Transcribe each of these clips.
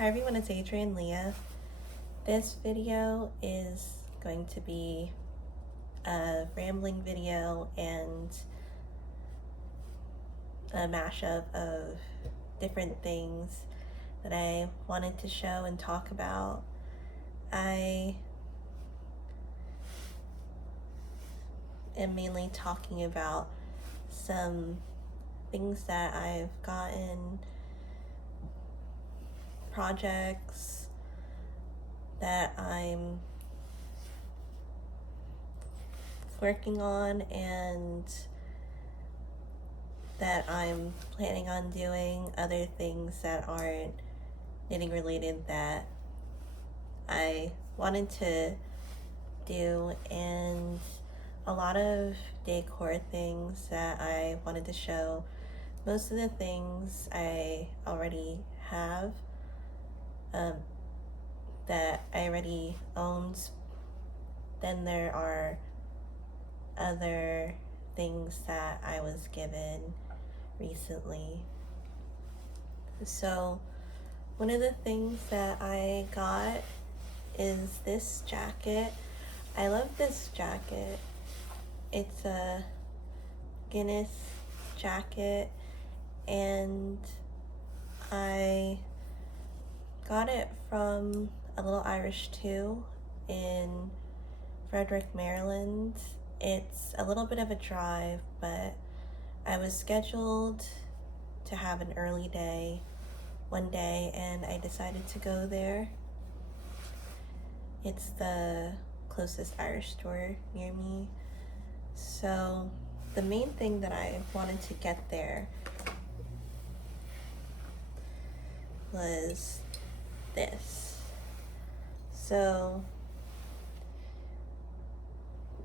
Hi everyone, it's Adrian Leah. This video is going to be a rambling video and a mashup of different things that I wanted to show and talk about. I am mainly talking about some things that I've gotten, projects that I'm working on and that I'm planning on doing, other things that aren't knitting related that I wanted to do, and a lot of decor things that I wanted to show. Most of the things I already have that I already owned. Then there are other things that I was given recently. So one of the things that I got is this jacket. I love this jacket. It's a Guinness jacket, and I got it from a little Irish too in Frederick, Maryland. It's a little bit of a drive, but I was scheduled to have an early day one day and I decided to go there. It's the closest Irish store near me. So the main thing that I wanted to get there was this. So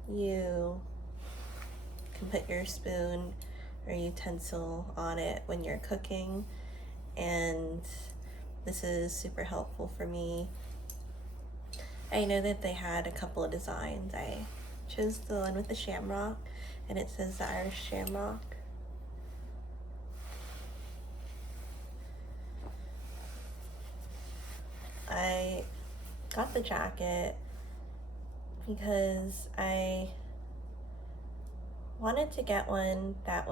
you can put your spoon or utensil on it when you're cooking, and this is super helpful for me. I know that they had a couple of designs. I chose the one with the shamrock, and it says the Irish shamrock. I got the jacket because I wanted to get one that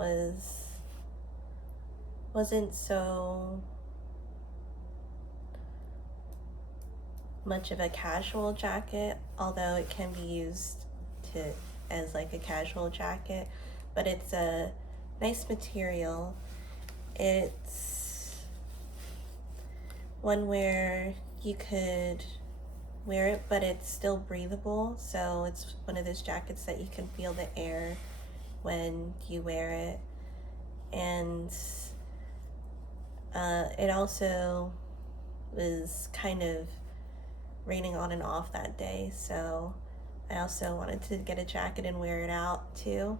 wasn't so much of a casual jacket, although it can be used as like a casual jacket, but it's a nice material. It's one where you could wear it, but it's still breathable, so it's one of those jackets that you can feel the air when you wear it. And it also was kind of raining on and off that day, so I also wanted to get a jacket and wear it out too.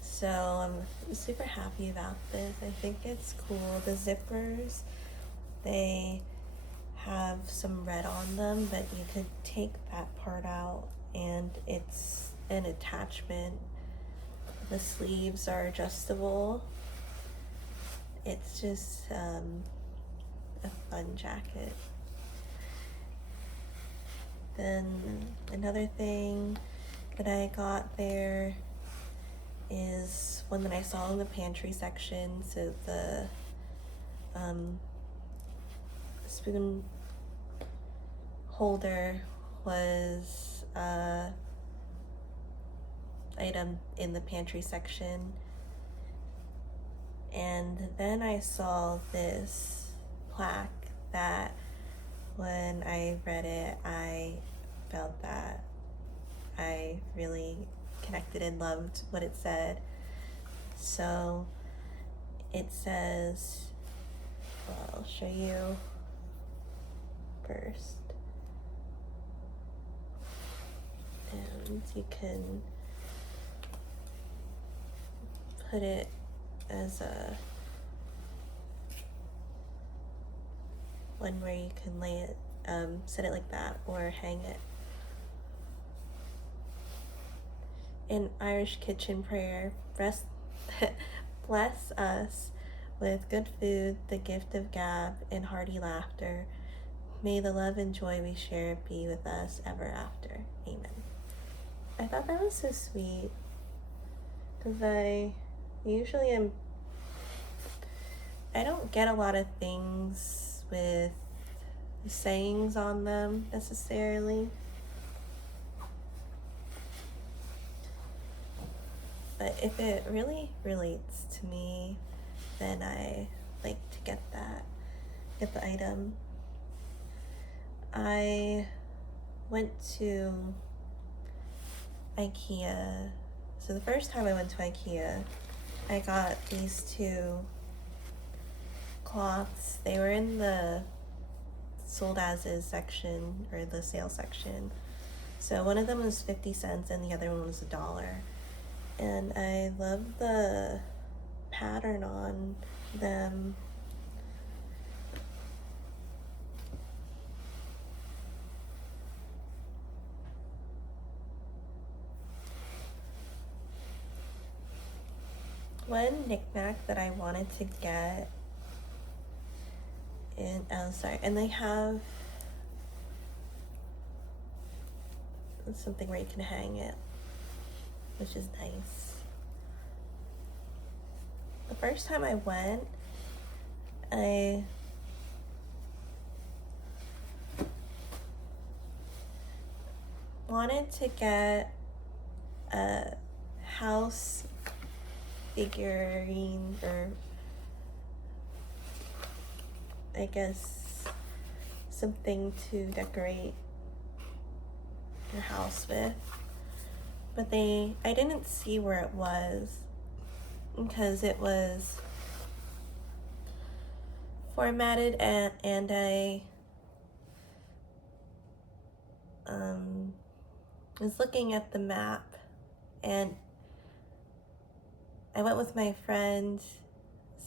So I'm super happy about this. I think it's cool. The zippers, they have some red on them, but you could take that part out and it's an attachment. The sleeves are adjustable. It's just a fun jacket. Then another thing that I got there is one that I saw in the pantry section. So the spoon holder was item in the pantry section. And then I saw this plaque that when I read it, I felt that I really connected and loved what it said. So it says, well, I'll show you first. And you can put it as a one where you can lay it, set it like that or hang it. In Irish kitchen prayer, bless us with good food, the gift of gab, and hearty laughter. May the love and joy we share be with us ever after. Amen. I thought that was so sweet because I don't get a lot of things with sayings on them necessarily. But if it really relates to me, then I like to get the item. I went to Ikea. So the first time I went to Ikea, I got these two cloths. They were in the sold as is section, or the sale section. So one of them was 50 cents and the other one was $1. And I love the pattern on them. One knickknack that I wanted to get, and they have something where you can hang it, which is nice. The first time I went, I wanted to get a house figurine, or I guess something to decorate your house with, but I didn't see where it was because it was formatted, and I was looking at the map, and I went with my friend,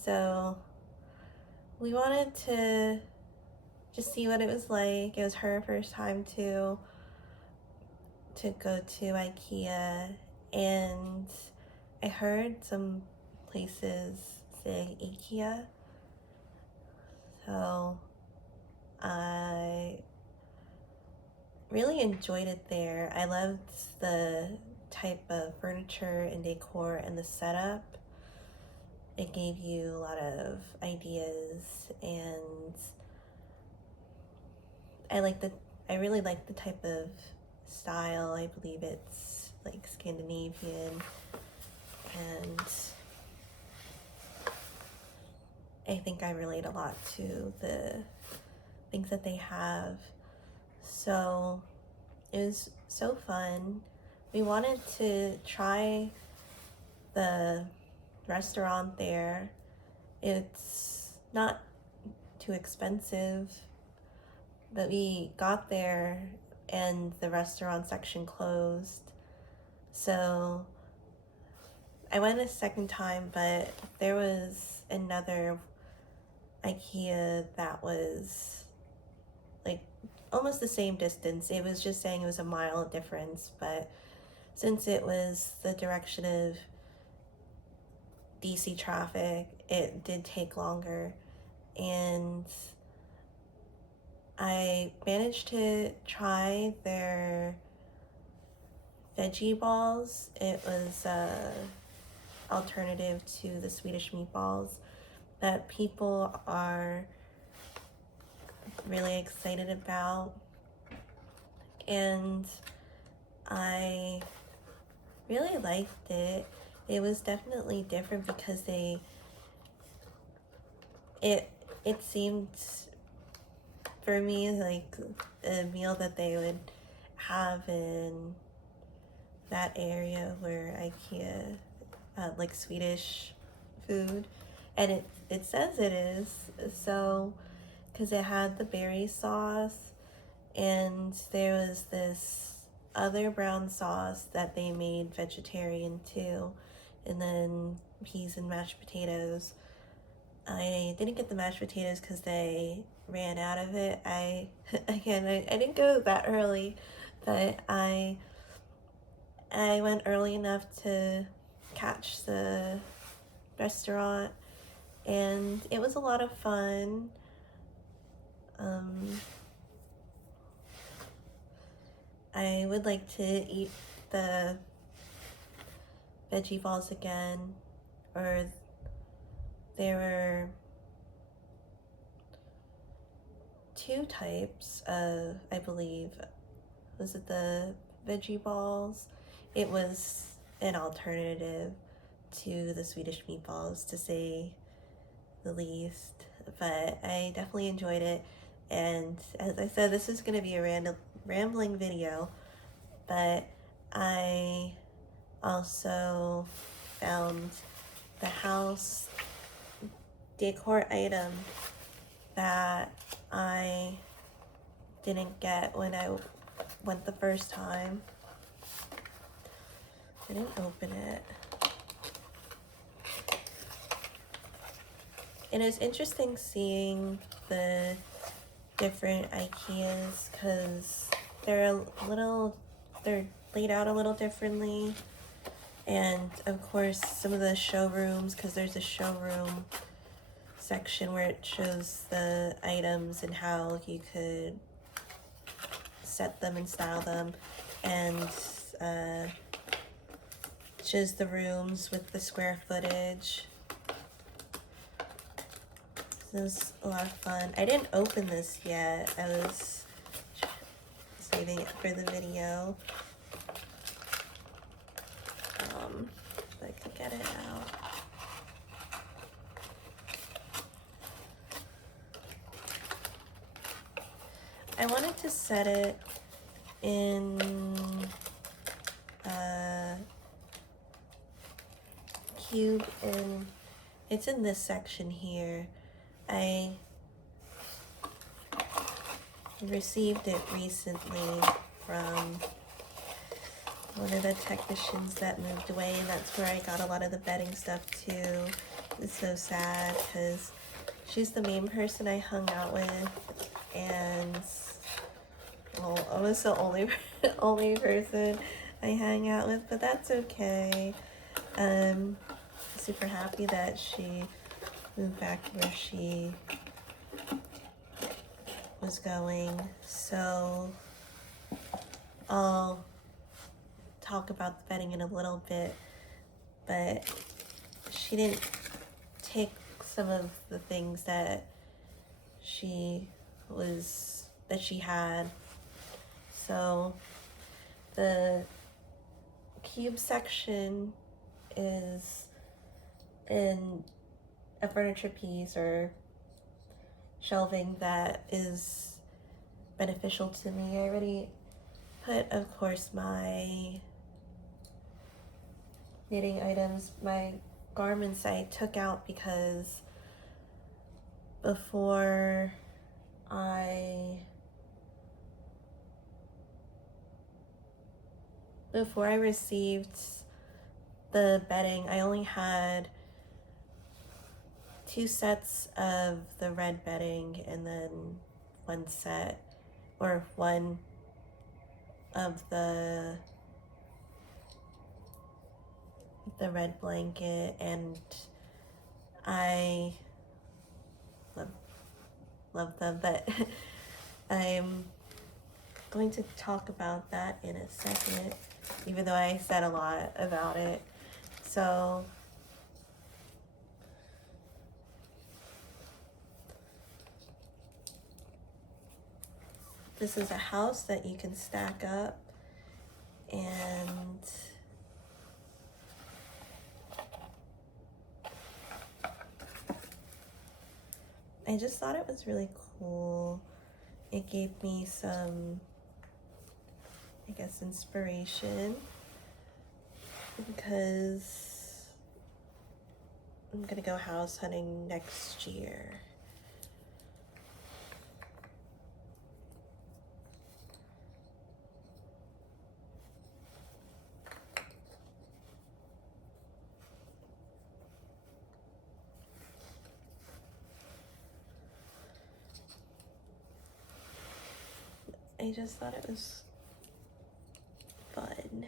so we wanted to just see what it was like. It was her first time to go to Ikea, and I heard some places say Ikea, so I really enjoyed it there. I loved the type of furniture and decor and the setup. It gave you a lot of ideas, and I really like the type of style. I believe it's like Scandinavian, and I think I relate a lot to the things that they have. So it was so fun. We wanted to try the restaurant there. It's not too expensive, but we got there and the restaurant section closed. So I went a second time, but there was another Ikea that was like almost the same distance. It was just saying it was a mile difference, but since it was the direction of DC traffic, it did take longer, and I managed to try their veggie balls. It was a alternative to the Swedish meatballs that people are really excited about, and I really liked it. It was definitely different because it seemed for me like a meal that they would have in that area where Ikea like Swedish food, and it says it is, so because it had the berry sauce, and there was this other brown sauce that they made vegetarian too, and then peas and mashed potatoes. I didn't get the mashed potatoes because they ran out of it. I didn't go that early, but I went early enough to catch the restaurant, and it was a lot of fun. I would like to eat the veggie balls again, or there were two types of, I believe, was it the veggie balls? It was an alternative to the Swedish meatballs, to say the least, but I definitely enjoyed it. And as I said, this is going to be a rambling video, but I also found the house decor item that I didn't get when I went the first time. I didn't open it. And it's interesting seeing the different Ikeas because they're laid out a little differently. And of course, some of the showrooms, because there's a showroom section where it shows the items and how you could set them and style them, and shows the rooms with the square footage. This was a lot of fun. I didn't open this yet. I was saving it for the video. If I could get it out. I wanted to set it in cube, and it's in this section here. I received it recently from one of the technicians that moved away, and that's where I got a lot of the bedding stuff too. It's so sad because she's the main person I hung out with, and well, I was the only person I hang out with, but that's okay. Super happy that she moved back where she was going. So I'll talk about the bedding in a little bit, but she didn't take some of the things that she had. So the cube section is in a furniture piece or shelving that is beneficial to me. I already put, of course, my knitting items, my garments I took out because before I received the bedding, I only had 2 sets of the red bedding and then one of the red blanket, and I love them, but I'm going to talk about that in a second, even though I said a lot about it. So this is a house that you can stack up, and I just thought it was really cool. It gave me some, I guess, inspiration because I'm gonna go house hunting next year. I just thought it was fun.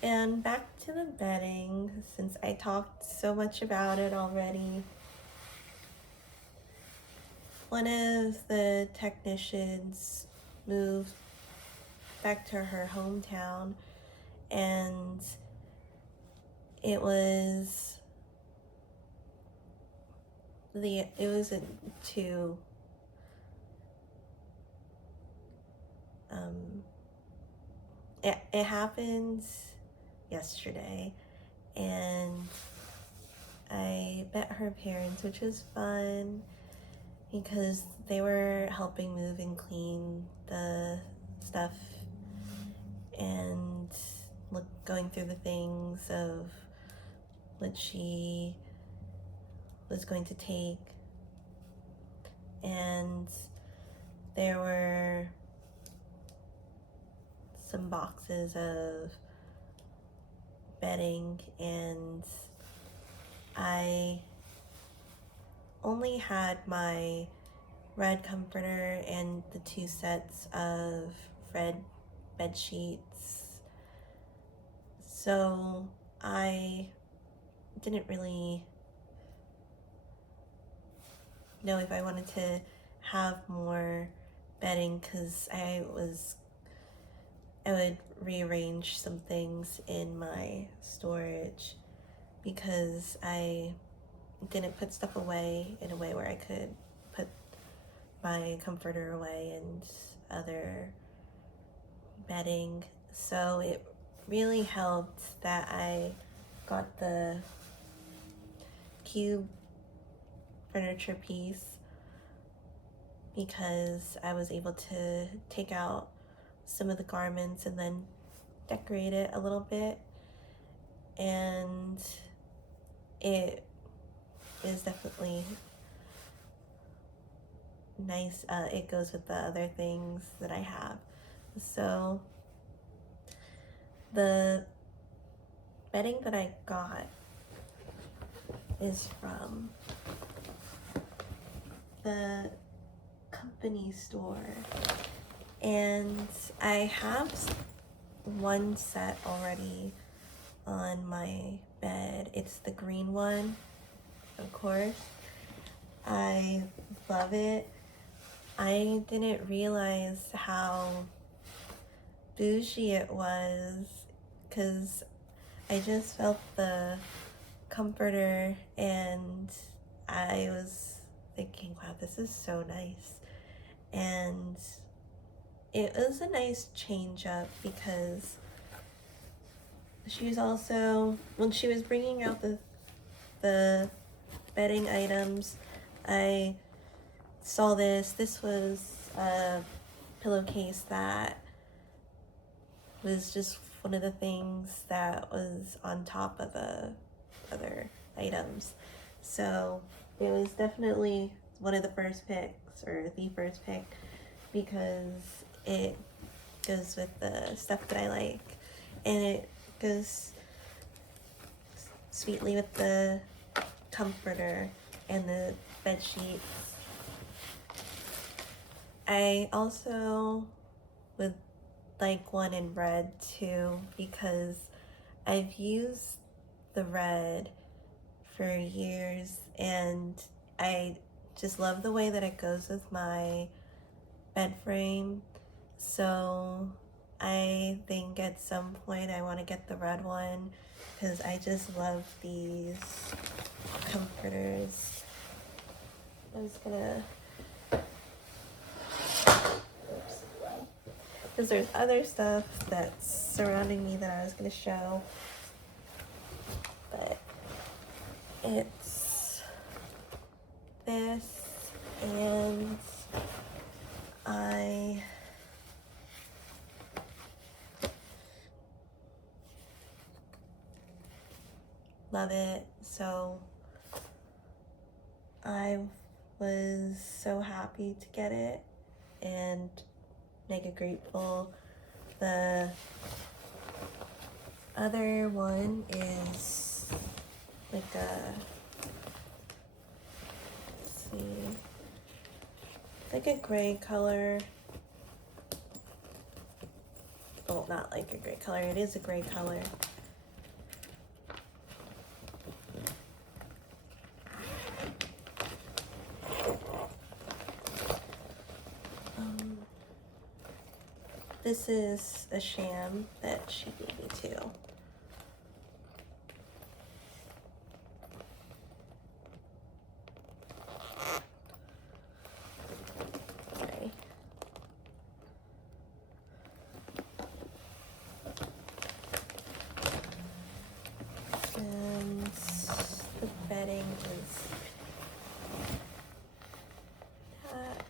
And back to the bedding, since I talked so much about it already. One of the technicians moved back to her hometown, and it wasn't too it happened yesterday, and I met her parents, which was fun because they were helping move and clean the stuff and going through the things of what she was going to take. And there were some boxes of bedding, and I only had my red comforter and the 2 sets of red bed sheets, so I didn't really know if I wanted to have more bedding, because I would rearrange some things in my storage because I didn't put stuff away in a way where I could put my comforter away and other bedding. So it really helped that I got the cube furniture piece, because I was able to take out some of the garments and then decorate it a little bit, and it is definitely nice. It goes with the other things that I have. So the bedding that I got is from the company store, and I have one set already on my bed. It's the green one, of course. I love it. I didn't realize how bougie it was, because I just felt the comforter and I was thinking, wow, this is so nice. And it was a nice change up, because she was also, when she was bringing out the bedding items, I saw this was a pillowcase that was just one of the things that was on top of the other items. So it was definitely one of the first picks, or the first pick, because it goes with the stuff that I like, and it goes sweetly with the comforter and the bed sheets. I also would like one in red too, because I've used the red for years and I just love the way that it goes with my bed frame. So I think at some point I want to get the red one, because I just love these comforters. I'm just gonna, because there's other stuff that's surrounding me that I was gonna show, but it's this, and I love it. So I was so happy to get it and mega grateful. The other one is like a, let's see, it's like a gray color, well, not like a gray color, it is a gray color. This is a sham that she gave me too. Sorry. And the bedding is that.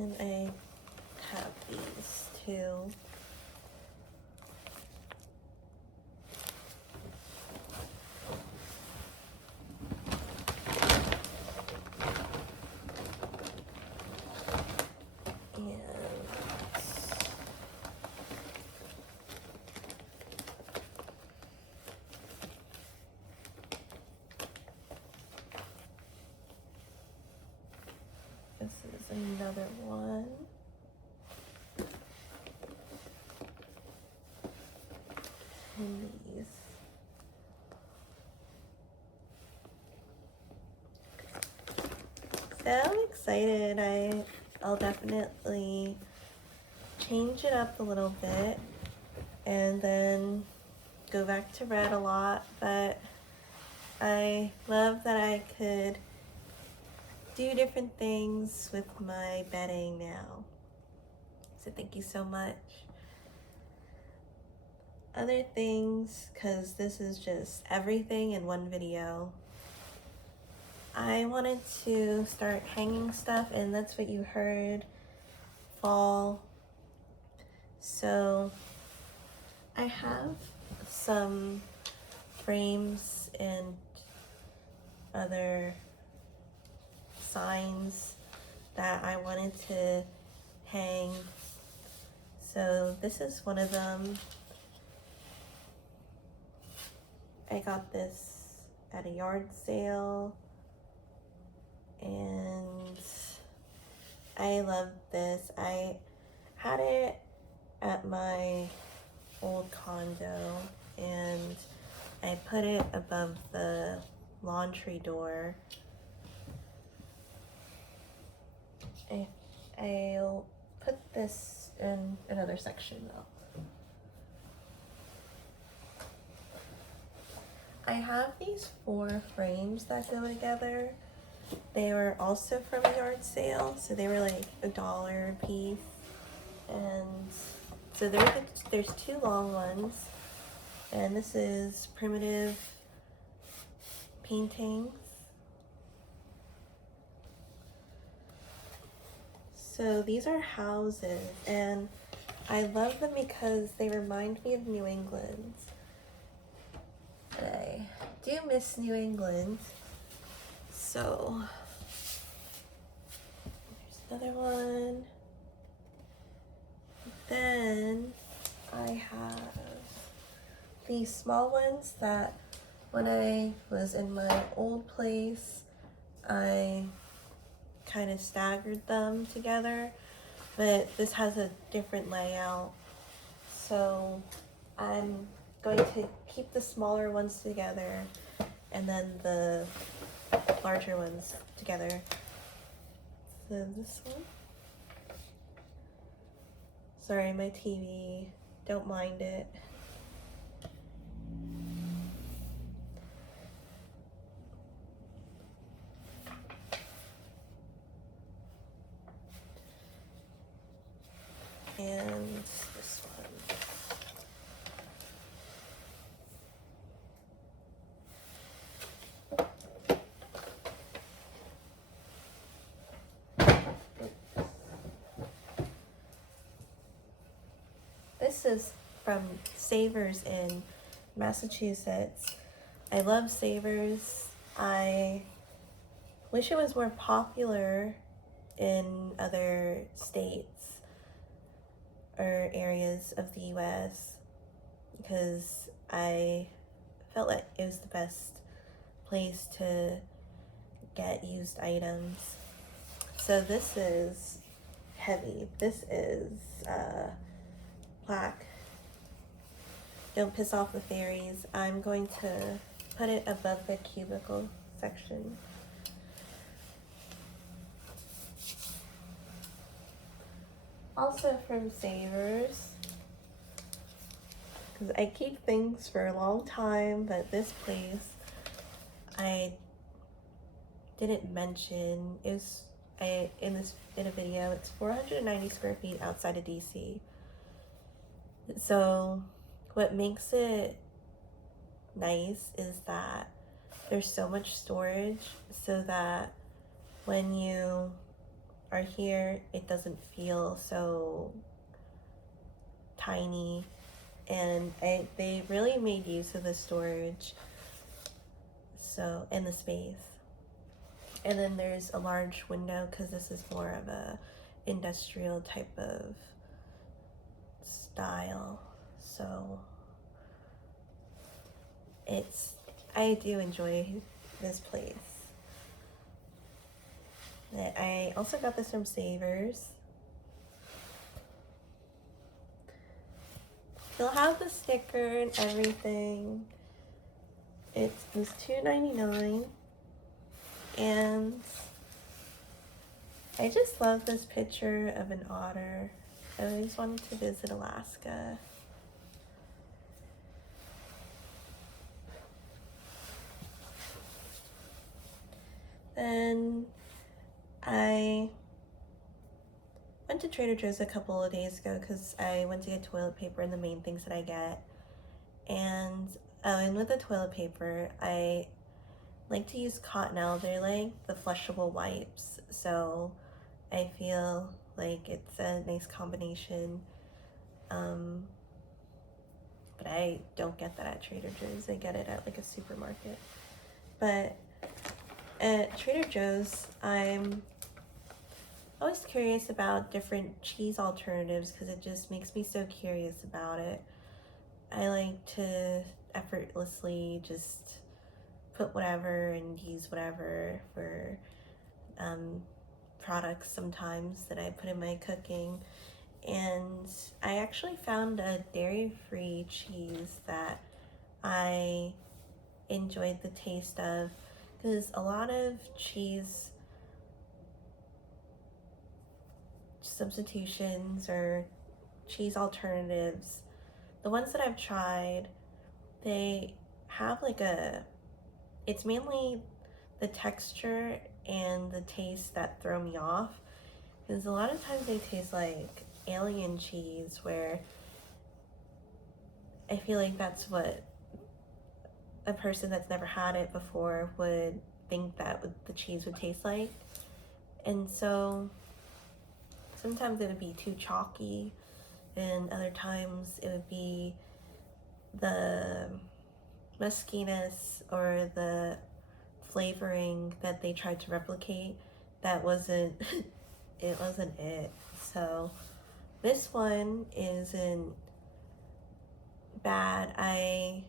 And I have these two. This is another one. And these. So I'm excited. I'll definitely change it up a little bit and then go back to red a lot, but I love that I could do different things with my bedding now. So thank you so much. Other things, because this is just everything in one video, I wanted to start hanging stuff, and that's what you heard, fall. So I have some frames and other signs that I wanted to hang. So this is one of them. I got this at a yard sale and I love this. I had it at my old condo and I put it above the laundry door. I'll put this in another section though. I have these 4 frames that go together. They were also from a yard sale, so they were like $1 a piece. And so there's 2 long ones, and this is primitive paintings. So these are houses, and I love them because they remind me of New England. And I do miss New England. So there's another one. Then I have these small ones that when I was in my old place, I kind of staggered them together, but this has a different layout. So I'm going to keep the smaller ones together and then the larger ones together. So this one. Sorry, my TV, don't mind it. And this one. This is from Savers in Massachusetts. I love Savers. I wish it was more popular in other states. or areas of the US because I felt like it was the best place to get used items. So this is heavy. This is black. Don't piss off the fairies. I'm going to put it above the cubicle section. Also from Savers, because I keep things for a long time, but this place I didn't mention is in a video. It's 490 square feet outside of DC. So what makes it nice is that there's so much storage so that when you are here, it doesn't feel so tiny, and they really made use of the storage in the space. And then there's a large window because this is more of a industrial type of style. So I do enjoy this place. I also got this from Savers. They'll have the sticker and everything. It was $2.99, and I just love this picture of an otter. I always wanted to visit Alaska. Then I went to Trader Joe's a couple of days ago because I went to get toilet paper and the main things that I get. And with the toilet paper, I like to use Cottonelle. They're like the flushable wipes, so I feel like it's a nice combination. But I don't get that at Trader Joe's. I get it at like a supermarket. But at Trader Joe's, I'm always curious about different cheese alternatives because it just makes me so curious about it. I like to effortlessly just put whatever and use whatever for products sometimes that I put in my cooking. And I actually found a dairy-free cheese that I enjoyed the taste of, because a lot of cheese substitutions or cheese alternatives, the ones that I've tried, they have like it's mainly the texture and the taste that throw me off, because a lot of times they taste like alien cheese, where I feel like that's what a person that's never had it before would think that the cheese would taste like. And so sometimes it would be too chalky, and other times it would be the muskiness or the flavoring that they tried to replicate that wasn't it. So this one isn't bad. I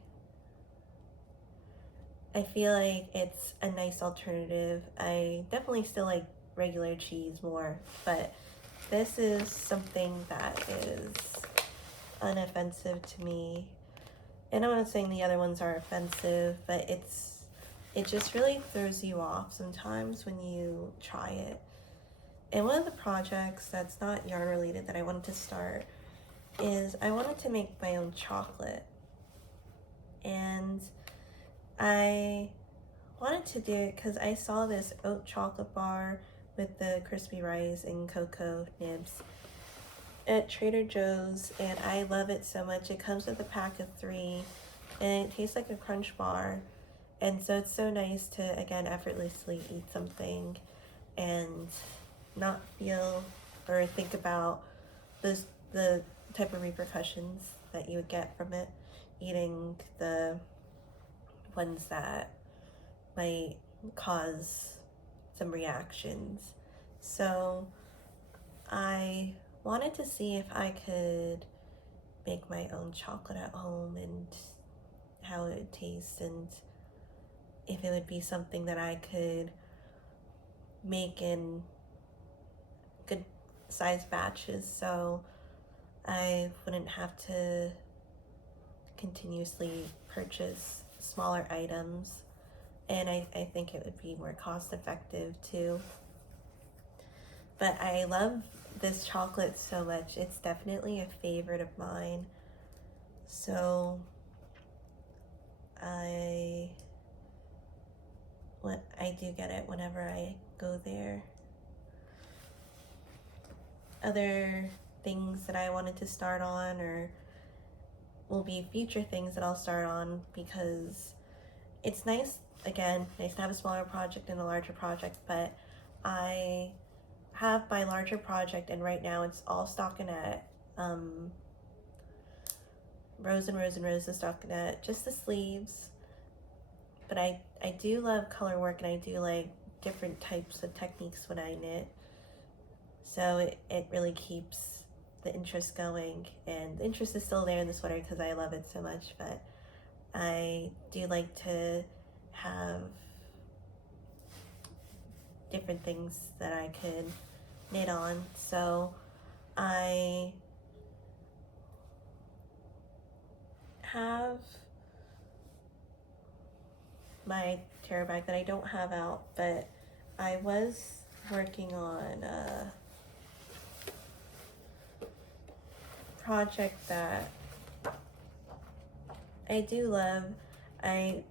feel like it's a nice alternative. I definitely still like regular cheese more, but this is something that is unoffensive to me. And I'm not saying the other ones are offensive, but it just really throws you off sometimes when you try it. And one of the projects that's not yarn related that I wanted to start is I wanted to make my own chocolate. And I wanted to do it because I saw this oat chocolate bar with the crispy rice and cocoa nibs at Trader Joe's, and I love it so much. It comes with a pack of 3, and it tastes like a crunch bar, and so it's so nice to, again, effortlessly eat something and not feel or think about the type of repercussions that you would get from it, eating the ones that might cause some reactions. So I wanted to see if I could make my own chocolate at home and how it would taste, and if it would be something that I could make in good sized batches so I wouldn't have to continuously purchase smaller items, and I think it would be more cost effective too. But I love this chocolate so much. It's definitely a favorite of mine. So I do get it whenever I go there. Other things that I wanted to start on, or will be future things that I'll start on, because it's nice to have a smaller project and a larger project, but I have my larger project, and right now it's all stockinette, rows and rows and rows of stockinette, just the sleeves. But I do love color work, and I do like different types of techniques when I knit, so it really keeps the interest going, and the interest is still there in the sweater because I love it so much. But I do like to have different things that I could knit on, so I have my terror bag that I don't have out, but I was working on a project that I do love. I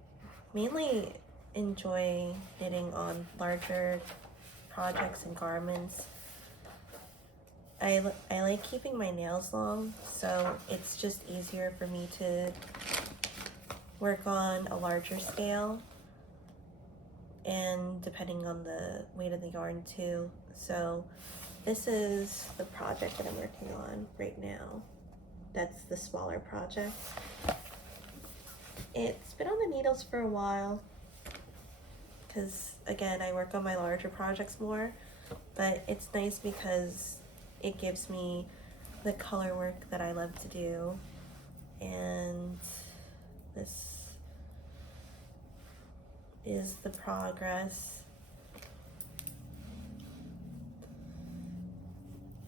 mainly enjoy knitting on larger projects and garments. I like keeping my nails long, so it's just easier for me to work on a larger scale, and depending on the weight of the yarn too. So this is the project that I'm working on right now. That's the smaller project. It's been on the needles for a while because, again, I work on my larger projects more, but it's nice because it gives me the color work that I love to do. And this is the progress.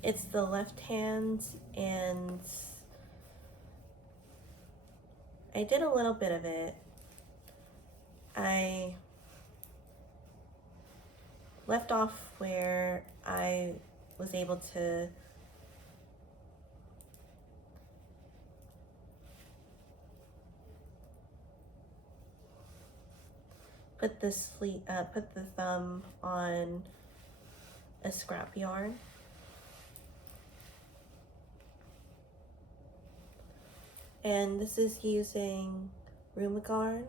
It's the left hand, and I did a little bit of it. I left off where I was able to put the thumb on a scrap yarn. And this is using Rumagarn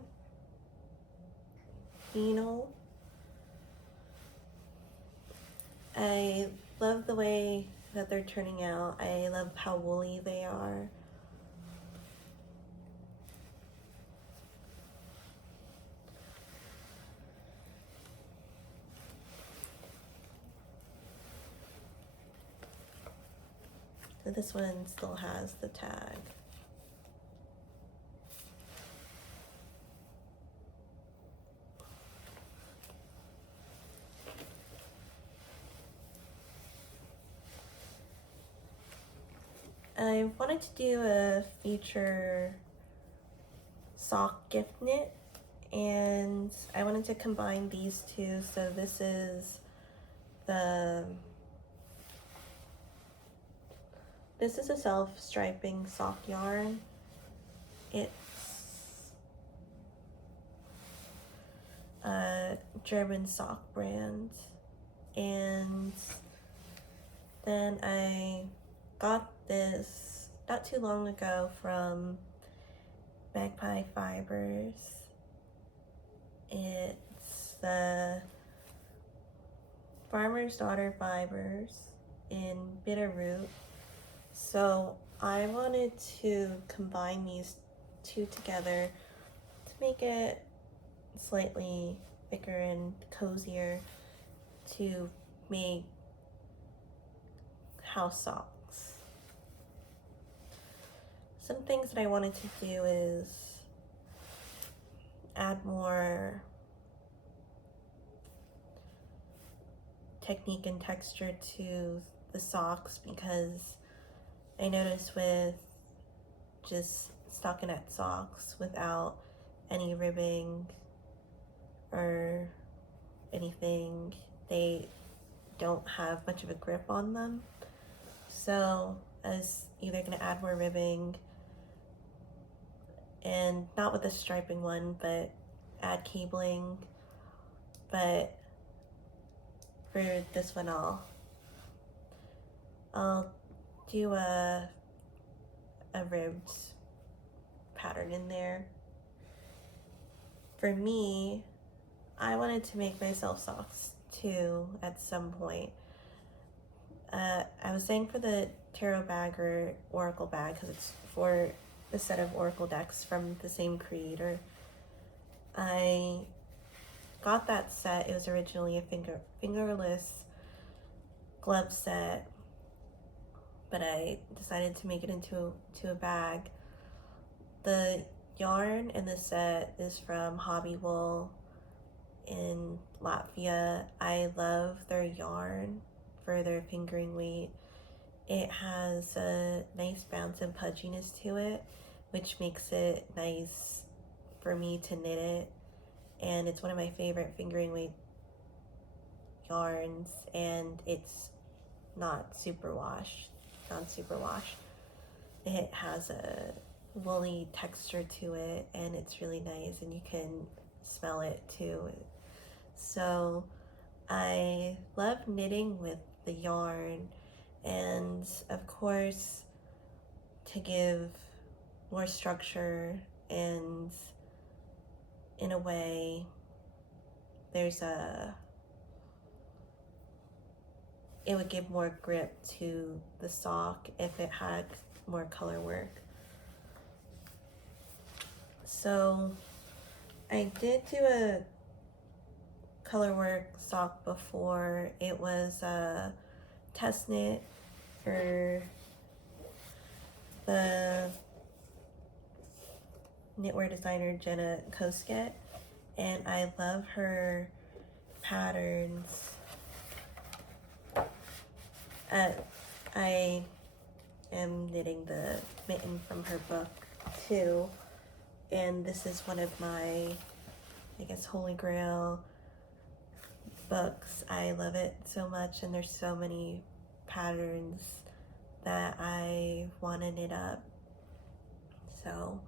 Phenol. I love the way that they're turning out. I love how woolly they are. So this one still has the tag. I wanted to do a future sock gift knit, and I wanted to combine these two. So this is a self-striping sock yarn. It's a German sock brand, and then I got this not too long ago from Magpie Fibers. It's the Farmer's Daughter Fibers in Bitterroot. So I wanted to combine these two together to make it slightly thicker and cozier to make house socks. some things that I wanted to do is add more technique and texture to the socks, because I noticed with just stockinette socks without any ribbing or anything, they don't have much of a grip on them. So I was either going to add more ribbing, and not with the striping one, but add cabling. But for this one, I'll do a ribbed pattern in there. For me, I wanted to make myself socks too at some point. I was saying for the tarot bag or oracle bag, because it's for the set of oracle decks from the same creator. I got that set. It was originally a fingerless glove set, but I decided to make it into a bag. The yarn in the set is from Hobby Wool in Latvia. I love their yarn for their fingering weight. It has a nice bounce and pudginess to it, which makes it nice for me to knit it. And it's one of my favorite fingering weight yarns, and it's not super wash. It has a woolly texture to it, and it's really nice, and you can smell it too. So I love knitting with the yarn, and of course, to give more structure, and in a way, it would give more grip to the sock if it had more color work. So I did do a color work sock before. It was a test knit for the knitwear designer Jenna Koskett, and I love her patterns. I am knitting the mitten from her book too, and this is one of my, I guess, holy grail books. I love it so much, and there's so many patterns that I want to knit up. So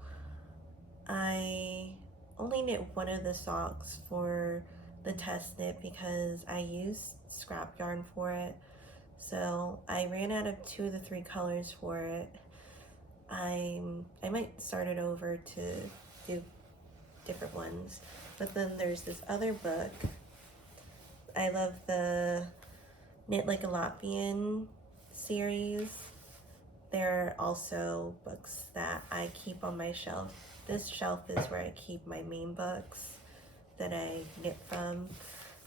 I only knit one of the socks for the test knit because I used scrap yarn for it. So I ran out of 2 of the 3 colors for it. I might start it over to do different ones. But then there's this other book. I love the Knit Like a Latvian series. There are also books that I keep on my shelf. This shelf is where I keep my main books that I knit from.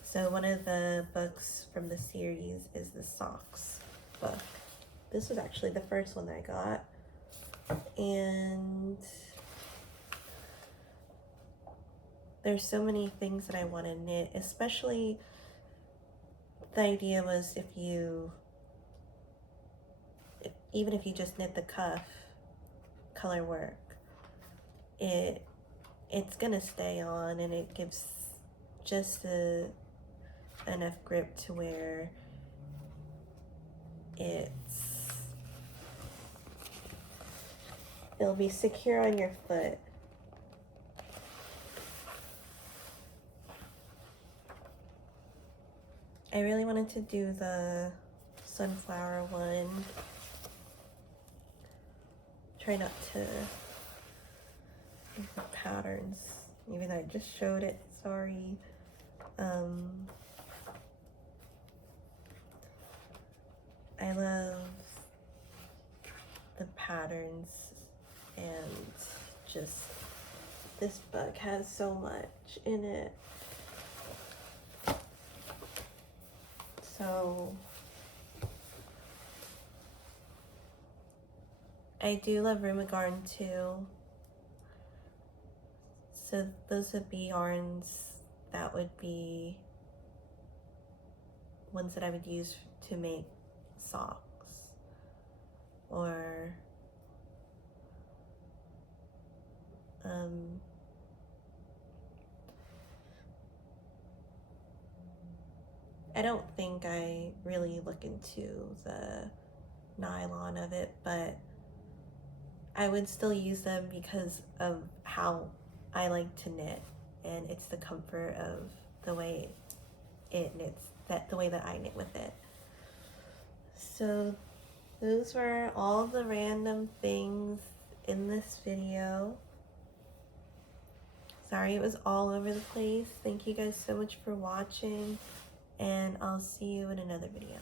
So one of the books from the series is the socks book. This was actually the first one that I got. And there's so many things that I want to knit, especially the idea was even if you just knit the cuff color work, it's gonna stay on, and it gives just enough grip to where it'll be secure on your foot. I really wanted to do the sunflower one. Try not to use the patterns, even though I just showed it, sorry. I love the patterns, and just this book has so much in it. So I do love Rumigarn too. So those would be yarns that would be ones that I would use to make socks, or I don't think I really look into the nylon of it, but I would still use them because of how I like to knit, and it's the comfort of the way it knits, that the way that I knit with it. So those were all the random things in this video. Sorry it was all over the place. Thank you guys so much for watching, and I'll see you in another video.